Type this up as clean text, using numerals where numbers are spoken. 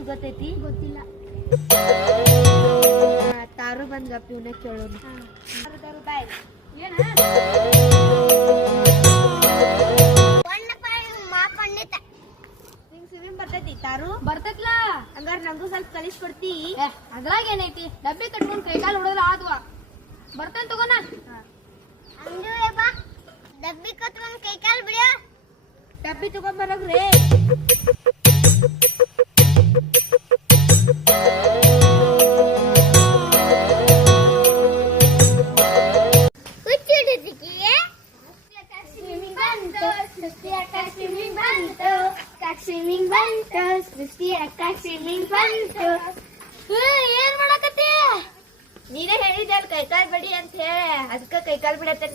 ಅನ್ನೋದು ಗೊತ್ತೈತಿ? ಗೊತ್ತಿಲ್ಲ. ತಾರು ಬಂದ್ ಗಪ್ಪಿ ಇವನ್ನ ಕೇಳೋಣ. ತಾರು ಬಾಯ್ ಏನ ನಿಂಗ್ ಸ್ವಿಮ್ಮಿಂಗ್ ಬರ್ತೈತಿ ತಾರು? ಬರ್ತೈತ್ಲಾ? ಹಂಗಾರ ನಂಗೂ ಸ್ವಲ್ಪ ಕಲಿಸ್ಕೊಡ್ತಿ? ಅದ್ರಾಗ ಏನೈತಿ, ಡಬ್ಬಿ ಕಟ್ಕೊಂಡ್ ಕೈಕಾಲು ಹೊಡೆದ್ರ ಆದ್ವಾ. ಬರ್ತೇನೆ ತಗೋಣ. ಡಬ್ಬಿ ಕಟ್ಕೊಂಡ್ ಕೈಕಾಲು ಬಿಡ. ಡಬ್ಬಿ ತಗೊಂಬರೋಗ್ರಿ. ಏನ್ ಮಾಡಕತ್ತಿ? ನೀನೇ ಹೇಳಿದ್ದೆ ಕೈಕಾಲ್ ಬಿಡಿ ಅಂತ ಹೇಳಿ, ಅದಕ್ಕ ಕೈಕಾಲ್ ಬಿಡತ್ತೆ.